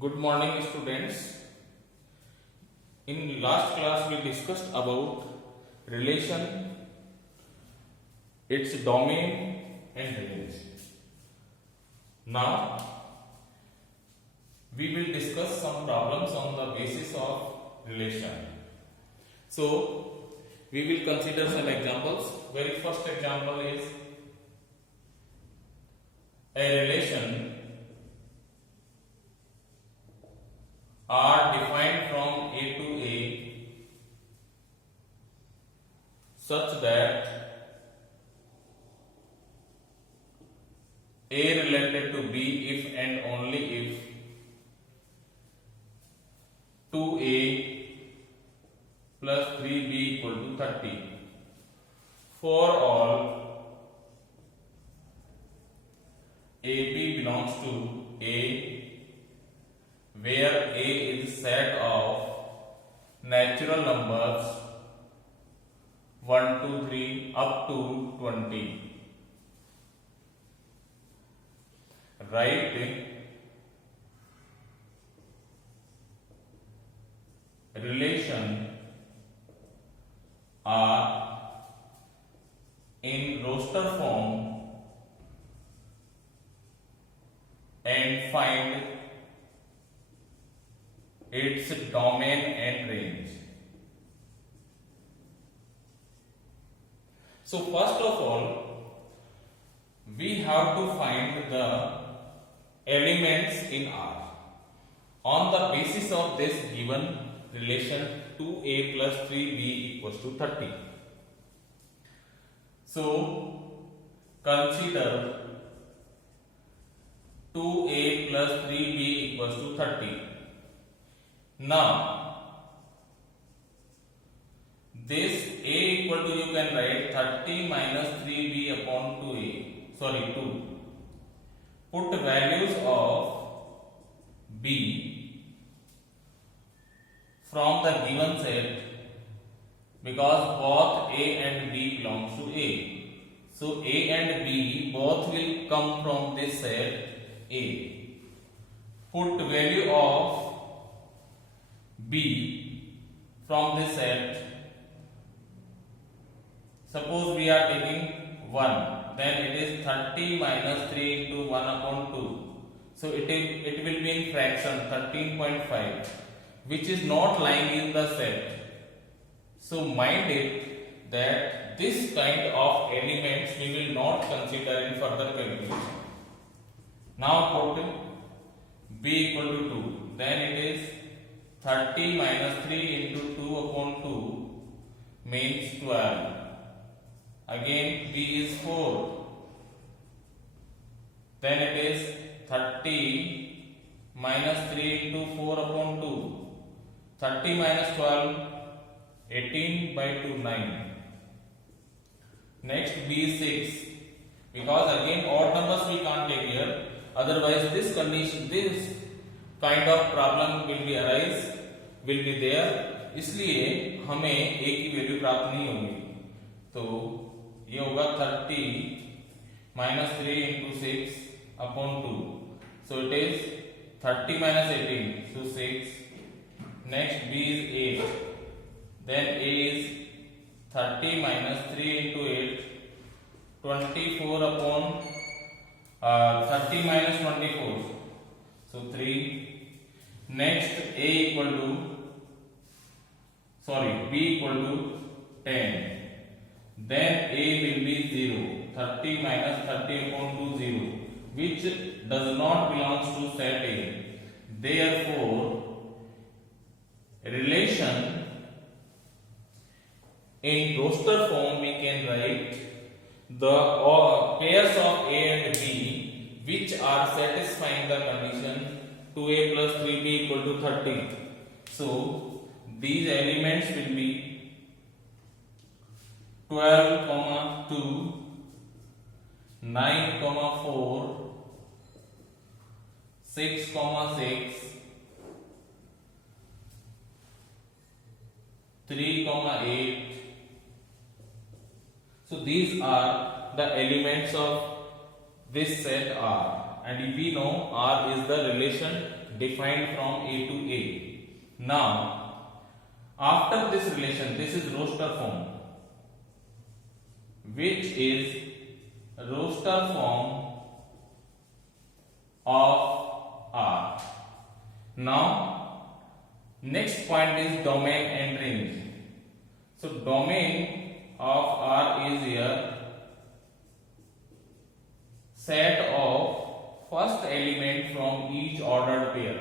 Good morning, students. In last class, we discussed about relation, its domain, and range. Now, we will discuss some problems on the basis of relation. So, we will consider some examples. Very first example is a relation are defined from A to A such that A related to B if and only if 2A plus 3B equal to 30 for all AB belongs to A where A is set of natural numbers 1, 2, 3 up to 20. Write relation are in roster form and find its domain and range. So first of all, we have to find the elements in R. On the basis of this given relation 2A plus 3B equals to 30. So consider 2A plus 3B equals to 30. Now, this A equal to, you can write 30 minus 3B upon 2A, 2. Put values of B from the given set because both A and B belongs to A. So, A and B both will come from this set A. Put value of B from this set. Suppose we are taking 1, then it is 30 minus 3 into 1 upon 2. So it will be in fraction 13.5, which is not lying in the set. So mind it that this kind of elements we will not consider in further calculation. Now put B equal to 2, then it is 30 minus 3 into 2 upon 2 means 12. Again B is 4. Then it is 30 minus 3 into 4 upon 2. 30 minus 12, 18 by 2, 9. Next B is 6. Because again odd numbers we can't take here. Otherwise this condition, this kind of problem will be there, इसलिए हमें a की वैल्यू प्राप्त नहीं होगी. तो ये होगा 30 minus 3 into 6 upon 2. So it is 30 minus 18, so 6. Next B is 8. Then A is 30 minus 3 into 8, 24 upon 30 minus 24. So 3. Next A equal to, B equal to 10. Then A will be 0. 30 minus 30 upon 2, 0, which does not belongs to set A. Therefore, relation in roster form we can write the pairs of A and B which are satisfying the condition 2A plus 3B equal to 30. So these elements will be 12, 2, 9, 4, 6, 6, 3, 8. So these are the elements of this set R, and we know R is the relation defined from A to A. Now, after this relation, this is roster form, which is roster form of R. Now, next point is domain and range. So, domain of R is here set of first element from each ordered pair,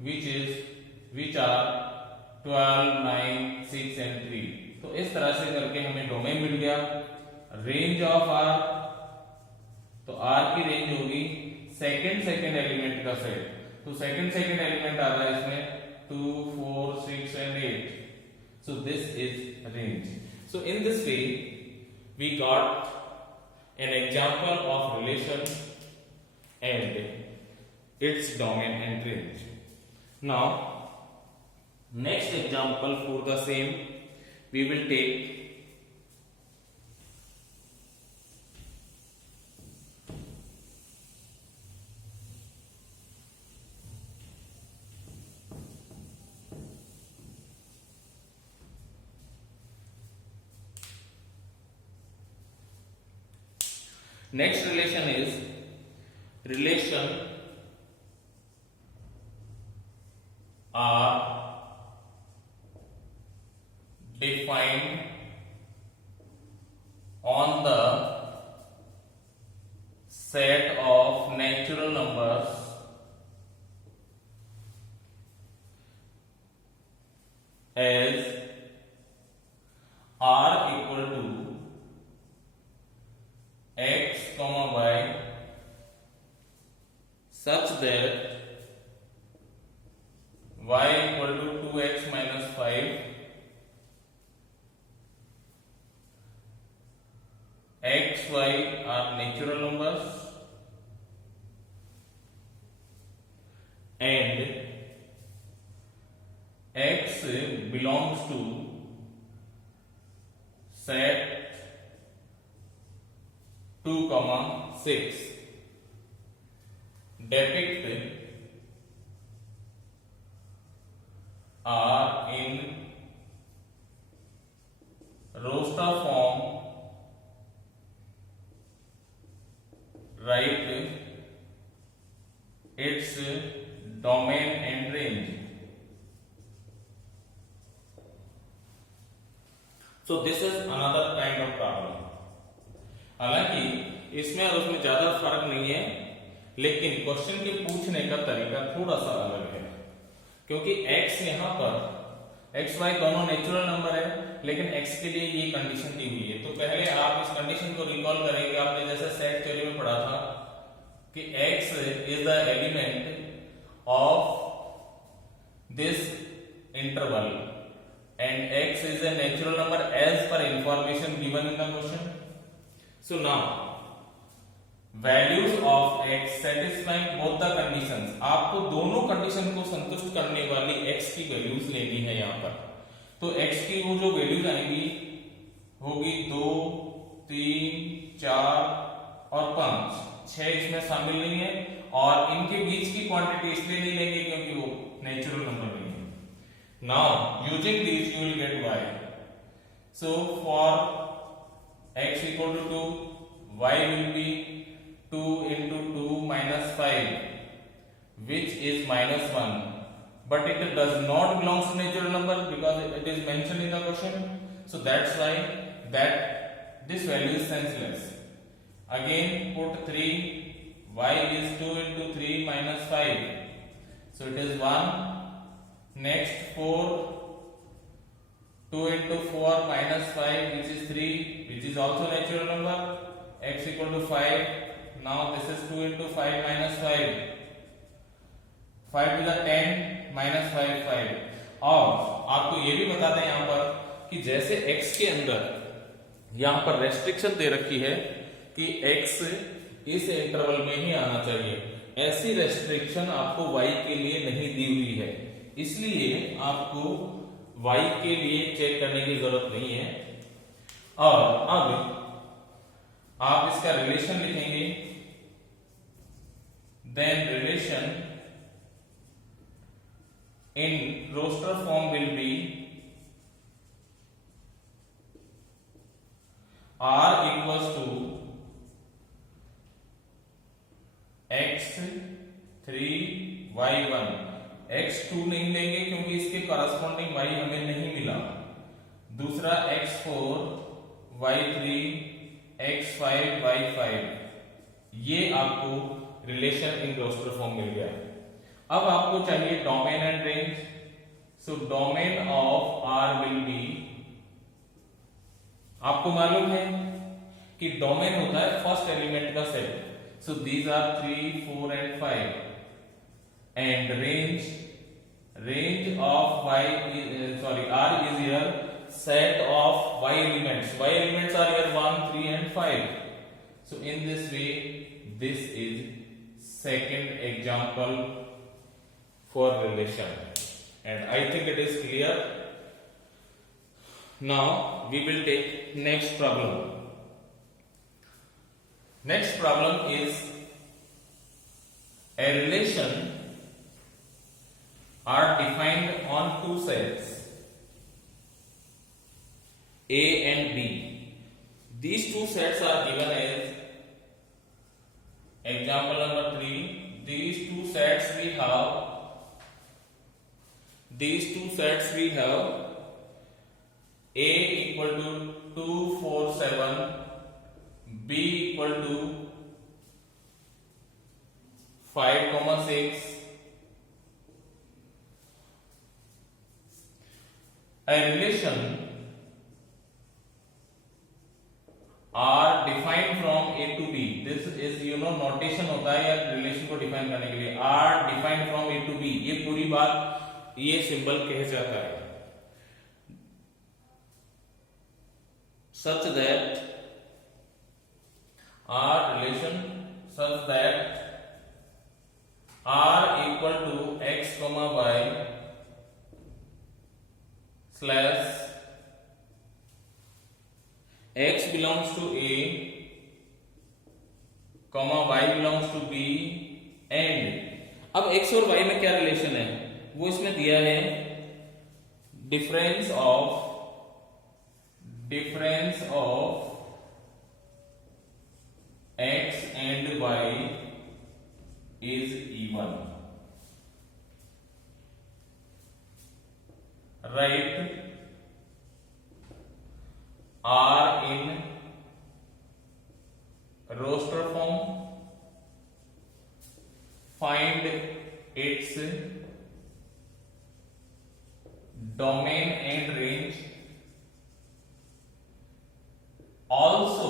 which are 12, 9, 6 and 3. तो इस तरह से करके हमें डोमेन मिल गया. Range of are, तो आर की रेंज होगी सेकंड एलिमेंट का सेट. तो सेकंड एलिमेंट आ रहा है इसमें 2, 4, 6 and 8. So this is range. So in this way we got an example of relation and its domain and range. Now, next example for the same we will take next relation is relation are defined on the set of natural numbers as r equal to x comma y such that y equal to 2x minus 5, x, y are natural numbers and x belongs to set 2, 6. Depict R in roster form. Write its domain and range. So this is another kind of problem. हालांकि इसमें और उसमें ज्यादा फर्क नहीं है, लेकिन क्वेश्चन के पूछने का तरीका थोड़ा सा अलग है, क्योंकि x यहाँ पर x y दोनों नेचुरल नंबर है, लेकिन x के लिए ये कंडीशन दी हुई है. तो पहले आप इस कंडीशन को रिकॉल करेंगे. आपने जैसे सेट थ्योरी में पढ़ा था कि x is the element of this interval and x is a natural number as per information given in the question. So now values of x satisfying both the conditions. आपको दोनों कंडीशन को संतुष्ट करने वाली x की वैल्यूज लेनी है यहाँ पर. तो x की वो जो वैल्यूज आएंगी होगी 2, 3, 4 और 5. 6 इसमें शामिल नहीं है और इनके बीच की क्वांटिटी इसलिए नहीं लेंगे क्योंकि वो नेचुरल नंबर नहीं है. Now using these you will get y. So for x equal to 2, y will be 2 into 2 minus 5, which is minus 1, but it does not belong to natural number because it is mentioned in the question. So that's why that this value is senseless. Again put 3, y is 2 into 3 minus 5, so it is 1. Next 4, 2 into 4 minus 5, which is 3, which is also natural number. X equal to 5. Now this is 2 into 5 minus 5. 5 to the 10 minus 5 5. और आपको ये भी बता दें यहाँ पर कि जैसे x के अंदर यहाँ पर रेस्ट्रिक्शन दे रखी है कि x इस इंटरवल में ही आना चाहिए, ऐसी रेस्ट्रिक्शन आपको y के लिए नहीं दी हुई है. इसलिए आपको y के लिए चेक करने की जरूरत नहीं है. और अब आप इसका रिलेशन लिखेंगे. Then relation in roster form will be r equals to x3y1। x2 नहीं लेंगे क्योंकि इसके करस्पॉन्डिंग y हमें नहीं मिला। दूसरा x4 y3 x5 y5, ये आपको रिलेशन इन रोस्टर फॉर्म मिल गया। अब आपको चाहिए domain and range. So domain of R will be, आपको मालूम है कि डोमेन होता है फर्स्ट एलिमेंट का set. So these are 3 4 and 5 and range of y r is your set of y elements are here 1 3 and 5। so in this way this is second example for relation, and I think it is clear. Now we will take next problem. Next problem is a relation are defined on two sets A and B. These two sets are given as example number 3. These two sets we have A equal to 2 4 7, B equal to 5 6. A relation are defined from A to B. This is notation होता है या रिलेशन को डिफाइन करने के लिए। R defined from A to B, ये पूरी बात ये सिंबल कह जाता है। such that R relation such that R equal to x comma y slash x belongs to A comma y belongs to B and अब x और y में क्या रिलेशन है वो इसमें दिया है। Difference of x and y is even। Write R in roster form, find its domain and range, also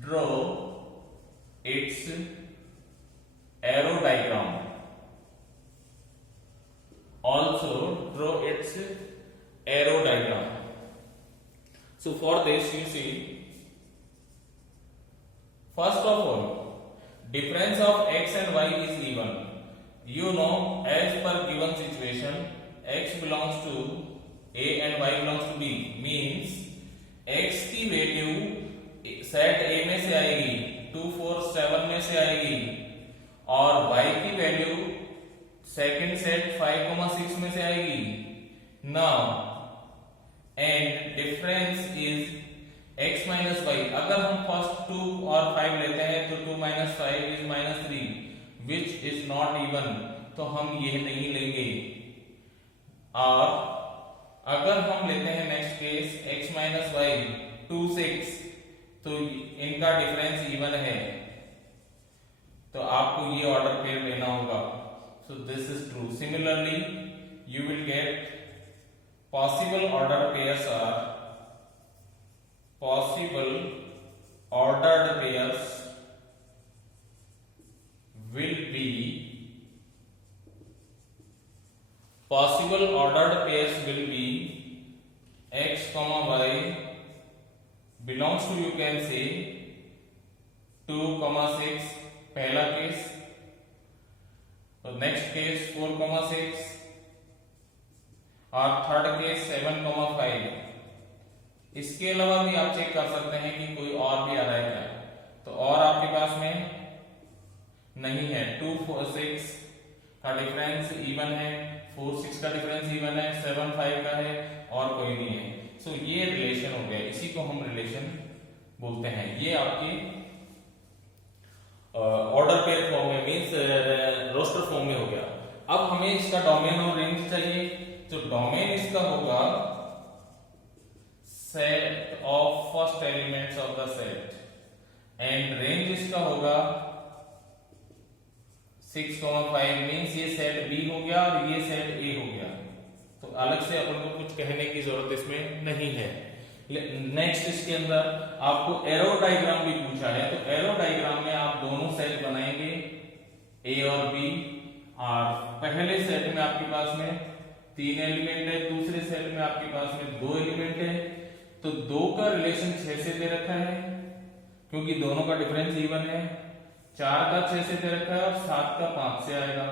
draw its arrow diagram, So for this you see, first of all, difference of x and y is even. You know, as per given situation, x belongs to A and y belongs to B, means x की value set A में से आएगी, 2 4 7 में से आएगी, और y की value second set 5 6 में से आएगी। Now and difference is x minus y। अगर हम फर्स्ट 2 और 5 लेते हैं तो 2 माइनस 5 is minus 3 which is not even, तो हम ये नहीं लेंगे। और अगर हम लेते हैं next case x minus y 2 6, तो इनका डिफरेंस इवन है, तो आपको ये ऑर्डर पेयर लेना होगा। So this is true. Similarly you will get possible ordered pairs will be x comma y belongs to, you can say 2 6 पहला केस, तो नेक्स्ट केस 4 6 और थर्ड केस 7 5। इसके अलावा भी आप चेक कर सकते हैं कि कोई और भी आ रहा है क्या, तो और आपके पास में नहीं है। 2 4 6 का डिफरेंस इवन है, 4 6 का डिफरेंस इवन है, 7 5 का है और कोई नहीं है। सो ये रिलेशन हो गया, इसी को हम रिलेशन बोलते हैं। ये आपकी ऑर्डर पेयर फॉर्म में मींस रोस्टर फॉर्म में हो गया। अब हमें इसका डोमेन और रेंज चाहिए, तो डोमेन इसका होगा set of first elements of the set and range इसका होगा 6,5 मींस ये सेट बी हो गया और ये सेट ए हो गया। तो अलग से अपन को कुछ कहने की जरूरत इसमें नहीं है। नेक्स्ट इसके अंदर आपको एरो डायग्राम भी पूछा है, तो एरो डायग्राम में आप दोनों सेट बनाएंगे ए और बी, और पहले सेट में आपके पास में 3 एलिमेंट है, दूसरे सेट में आपके पास में 2 एलिमेंट है। तो 2 का रिलेशन 6 से दे रखा है क्योंकि दोनों का डिफरेंस इवन है, 4 का 6 से दे रखा है और 7 का 5 से आएगा।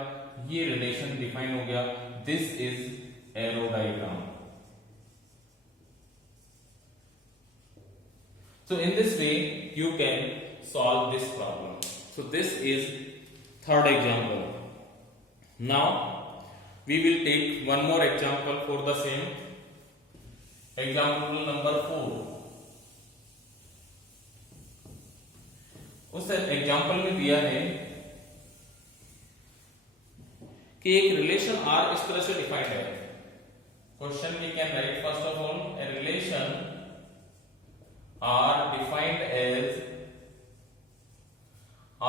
ये रिलेशन डिफाइन हो गया। This is arrow diagram. So in this way you can solve this problem. So this is third example. Now we will take one more example for the same. Example number 4. उस एग्जाम्पल में दिया है कि एक relation R इस तरह से defined है। Question we can write first of all a relation are defined as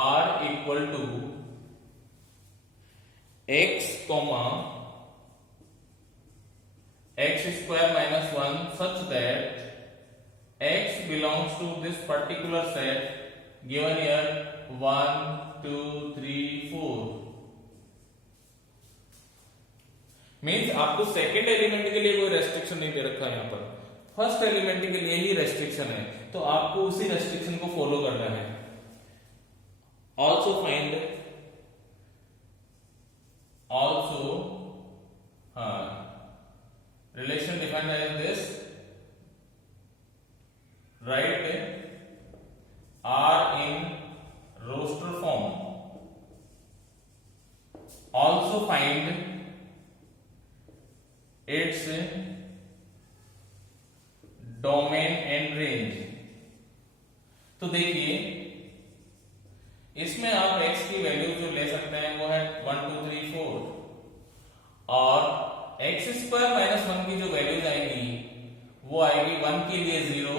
r equal to x comma x square minus 1 such that x belongs to this particular set given here 1 2 3 4 मीन्स आपको second element के लिए कोई रेस्ट्रिक्शन नहीं दे रखा है, यहाँ पर first element के लिए ही रेस्ट्रिक्शन है, तो आपको उसी रेस्ट्रिक्शन को फॉलो करना है। Also find relation defined as this, write R in roster form. Also find its domain and range. तो देखिए इसमें आप x की वैल्यू जो ले सकते हैं वो है 1 2 3 4 और x स्क्वायर माइनस 1 की जो वैल्यूज आएंगी वो आएगी 1 के लिए 0,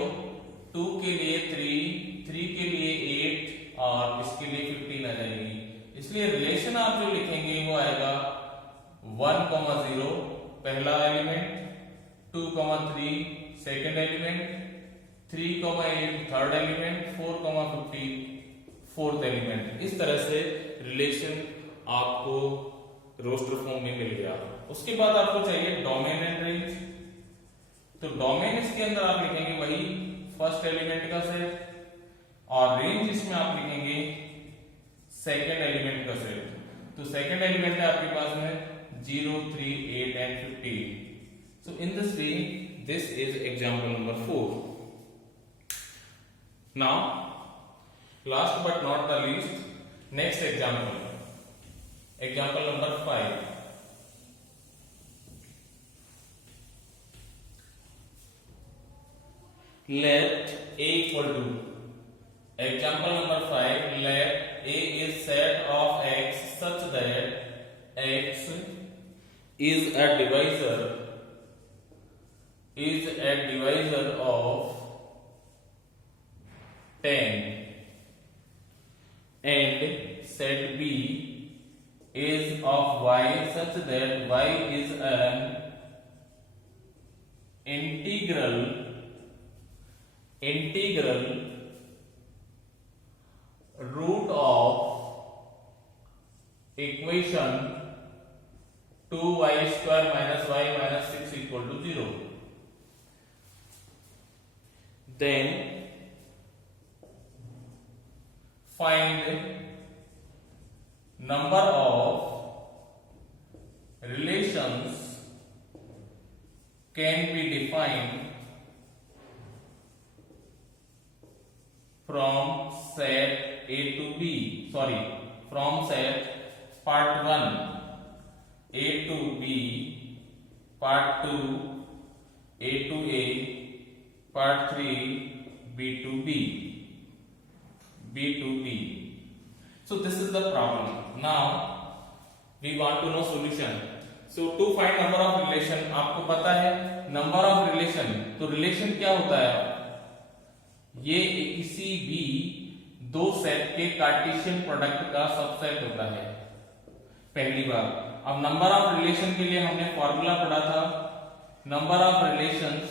2 के लिए 3, 3 के लिए 8 और इसके लिए 15 आ जाएगी। इसलिए रिलेशन आप जो लिखेंगे वो आएगा 1,0 पहला एलिमेंट, 2,3 second element, 3,8 third element, 4,50 fourth element. इस तरह से रिलेशन आपको रोस्टर फॉर्म में मिल गया। उसके बाद आपको चाहिए डोमेन एंड रेंज। तो डोमेन इसके अंदर आप लिखेंगे वही फर्स्ट एलिमेंट का सेट और रेंज इसमें आप लिखेंगे सेकेंड एलिमेंट का सेट। तो सेकेंड एलिमेंट है आपके पास में 0 3 8 एंड 15। So in this way, this is example number 4. Now, last but not the least, next example. Example number 5. Let A equal to. Example number 5. Let A is set of x such that x is a divisor of 10 and set B is of y such that y is an integral root of equation 2y square minus y minus 6 equal to 0. Then find number of relations can be defined from set A to B. From set part 1 E, part 2 A to A, part 3 B to B, B to B. So this is the problem. Now we want to know solution. So to find number of relation, आपको पता है number of relation, तो relation क्या होता है? ये किसी भी दो सेट के कार्टेशियन प्रोडक्ट का सबसेट होता है, पहली बार। अब नंबर ऑफ रिलेशन के लिए हमने फॉर्मूला पढ़ा था, number of relations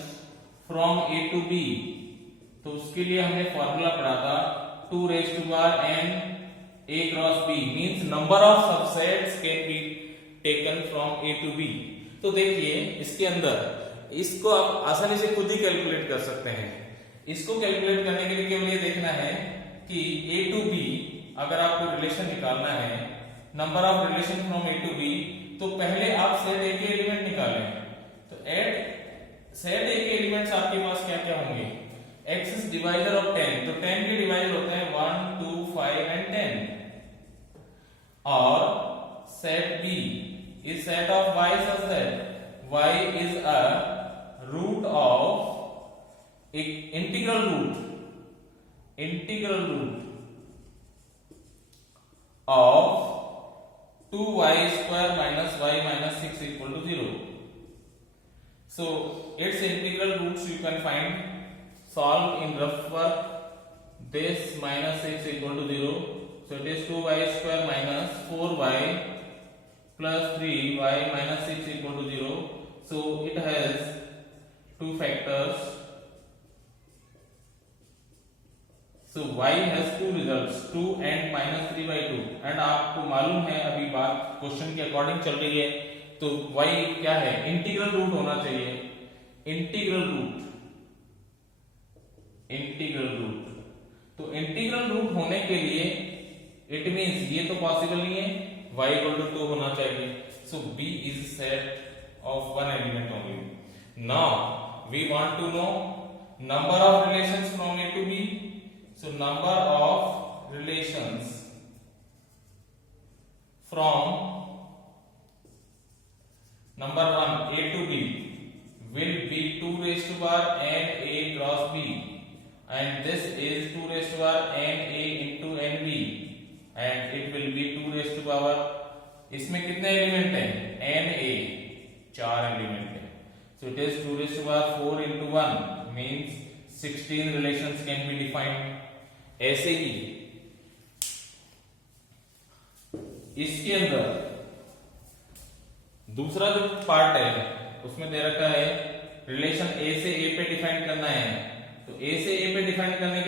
from A to B, तो उसके लिए हमने फॉर्मूला पढ़ा था 2 raised to power n a cross b means number of subsets can be taken from A to B. तो देखिए इसके अंदर इसको आप आसानी से खुद ही कैलकुलेट कर सकते हैं। इसको कैलकुलेट करने के लिए केवल ये देखना है कि ए टू बी अगर आपको रिलेशन निकालना है, number of relation from A to B, तो पहले आप सेट ए के एलिमेंट निकालें। तो एट सेट ए के एलिमेंट्स आपके पास क्या क्या होंगे? x इज डिवाइजर ऑफ 10, तो 10 के डिवाइजर होते हैं 1 2 5 एंड 10। और set b is set of y such that y is a root of एक integral root of 2y square minus y minus 6 equal to 0. So its integral roots you can find, solve in rough work. This minus 6 equal to 0. So it is 2y square minus 4y plus 3y minus 6 equal to 0. So it has two factors. So y has two results, 2 and minus 3 by 2. And आपको मालूम है, अभी बात क्वेश्चन के अकॉर्डिंग चल रही है, तो y क्या है? इंटीग्रल रूट होना चाहिए। इंटीग्रल रूट तो इंटीग्रल रूट होने के लिए इट मींस ये तो पॉसिबल नहीं है, y इक्वल टू 2 होना चाहिए। So b is set of one element only. Now we want to know number of relations from a to b. So number of relations from number 1 a to b will be 2 raised to power n a cross b, and this is 2 raised to power n a into n b, and it will be 2 raised to power, इसमें कितने एलिमेंट हैं? n a, 4 एलिमेंट हैं। So it is 2 raised to power 4 into 1 means 16 relations can be defined. ऐसे ही इसके अंदर दूसरा जो पार्ट है उसमें दे रखा है रिलेशन ए से ए पे डिफाइन करना है। तो ए से ए पे डिफाइन करने के